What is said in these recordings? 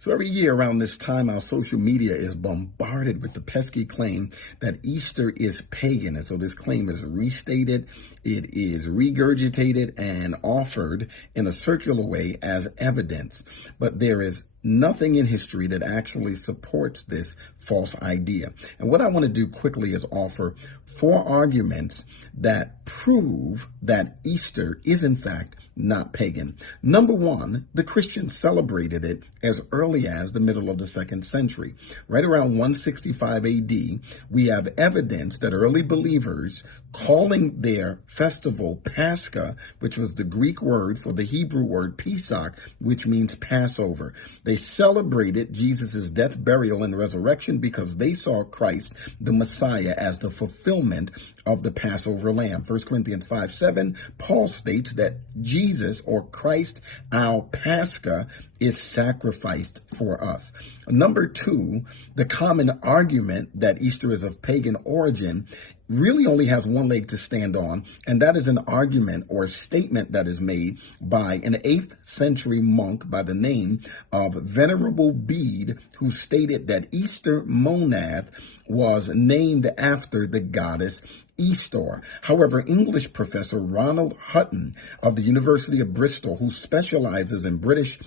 So every year around this time, our social media is bombarded with the pesky claim that Easter is pagan. And so this claim is restated, it is regurgitated and offered in a circular way as evidence. But there is nothing in history that actually supports this false idea. And what I want to do quickly is offer 4 arguments that prove that Easter is in fact not pagan. Number 1, the Christians celebrated it as early as the middle of the 2nd century. Right around 165 AD, we have evidence that early believers calling their festival Pascha, which was the Greek word for the Hebrew word Pesach, which means Passover. They celebrated Jesus' death, burial, and resurrection because they saw Christ, the Messiah, as the fulfillment of the Passover lamb. 1 Corinthians 5:7, Paul states that Jesus, or Christ, our Pascha, is sacrificed for us. Number 2, the common argument that Easter is of pagan origin really only has one leg to stand on, and that is an argument or statement that is made by an 8th century monk by the name of Venerable Bede, who stated that Easter Monad was named after the goddess Easter. However, English professor Ronald Hutton of the University of Bristol, who specializes in British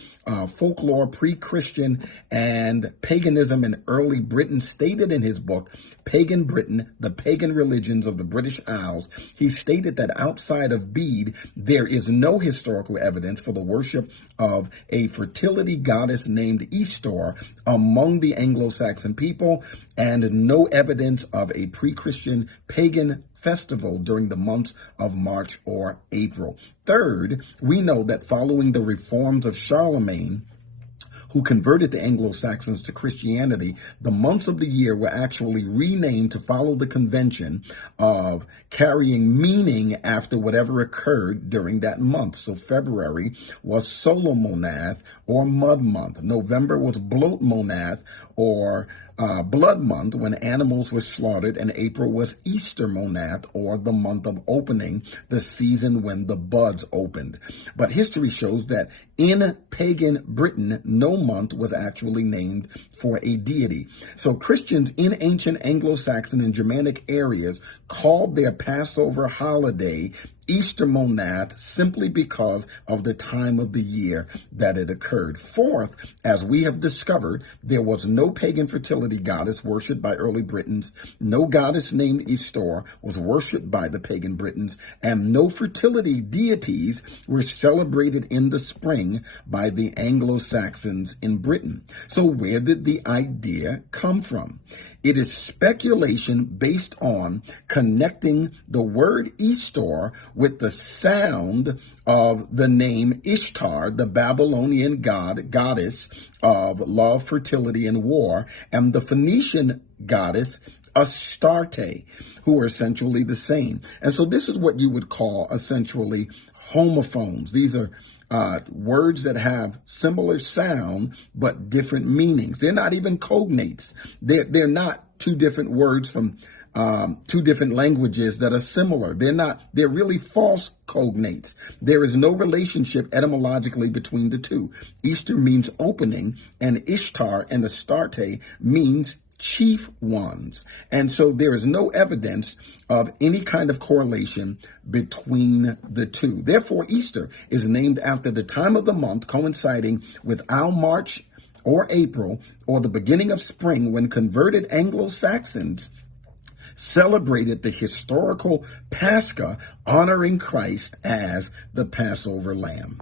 folklore, pre-Christian, and paganism in early Britain, stated in his book, Pagan Britain, the Pagan Religions of the British Isles, he stated that outside of Bede, there is no historical evidence for the worship of a fertility goddess named Easter among the Anglo-Saxon people, and no evidence of a pre-Christian pagan festival during the months of March or April. Third, we know that following the reforms of Charlemagne, who converted the Anglo-Saxons to Christianity, the months of the year were actually renamed to follow the convention of carrying meaning after whatever occurred during that month. So February was Solomonad, or Mud Month. November was Bloat Monad, or Blood Month, when animals were slaughtered, and April was Easter Monad, or the month of opening, the season when the buds opened. But history shows that in pagan Britain, no month was actually named for a deity. So Christians in ancient Anglo-Saxon and Germanic areas called their Passover holiday Easter Monad simply because of the time of the year that it occurred. Fourth, as we have discovered, there was no pagan fertility goddess worshipped by early Britons, no goddess named Easter was worshipped by the pagan Britons, and no fertility deities were celebrated in the spring by the Anglo-Saxons in Britain. So where did the idea come from? It is speculation based on connecting the word Easter with the sound of the name Ishtar, the Babylonian goddess of love, fertility, and war, and the Phoenician goddess Astarte, who are essentially the same. And so this is what you would call essentially homophones. These are words that have similar sound but different meanings. They're not even cognates. They're not two different words from two different languages that are similar. They're really false cognates. There is no relationship etymologically between the two. Easter means opening, and Ishtar and Astarte means chief ones. And so there is no evidence of any kind of correlation between the two. Therefore, Easter is named after the time of the month coinciding with our March or April, or the beginning of spring, when converted Anglo-Saxons celebrated the historical Pascha, honoring Christ as the Passover lamb.